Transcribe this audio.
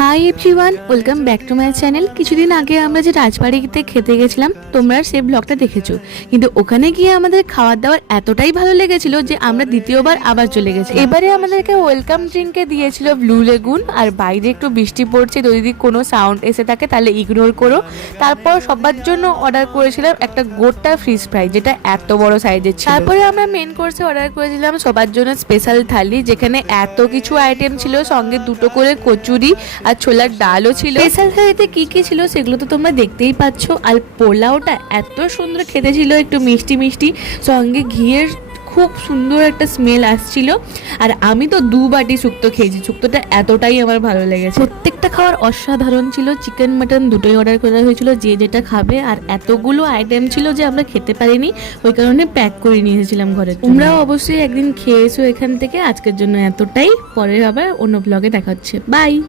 Hi everyone, welcome back to my channel. কিছুদিন আগে আমরা যে রাজবাড়িতে খেতে গেছিলাম, তোমরা সেই ব্লগটা দেখেছো। কিন্তু ওখানে গিয়ে আমাদের খাবার দাবার এতটাই ভালো লেগেছিল যে আমরা দ্বিতীয়বার আবার চলে গেছি। এবারে আমাদেরকে ওয়েলকাম ড্রিঙ্কে দিয়েছিল ব্লু লেগুন, আর বাইরে একটু বৃষ্টি পড়ছে, যদি কোনো সাউন্ড এসে থাকে তাহলে ইগনোর করো। তারপর সবার জন্য অর্ডার করেছিলাম একটা গোটা ফিশ ফ্রাই, যেটা এত বড় সাইজের ছিল। তারপরে আমরা মেন কোর্সে অর্ডার করেছিলাম সবার জন্য স্পেশাল থালি, যেখানে এত কিছু আইটেম ছিল, সঙ্গে দুটো করে কচুরি আর ছোলার ডালও ছিল। স্পেশাল থালিতে কি কি ছিল সেগুলো তো তোমরা দেখতেই পাচ্ছ। আর পোলাওটা এত সুন্দর খেতে ছিল, একটু মিষ্টি মিষ্টি, সঙ্গে ঘিয়ের খুব সুন্দর একটা স্মেল আসছিল। আর আমি তো 2 বাটি শুক্তো খেয়েছি, শুক্তোটা এতটাই আমার ভালো লেগেছে। প্রত্যেকটা খাবার অসাধারণ ছিল। চিকেন মাটন দুটোই অর্ডার করা হয়েছিল, যে যেটা খাবে। আর এতগুলো আইটেম ছিল যে আমরা খেতে পারিনি, ওই কারণে প্যাক করে নিয়ে এসেছিলাম ঘরে। তোমরাও অবশ্যই একদিন খেয়ে এসো এখান থেকে। আজকের জন্য এতটাই, পরে আবার অন্য ব্লগে দেখা হচ্ছে। বাই।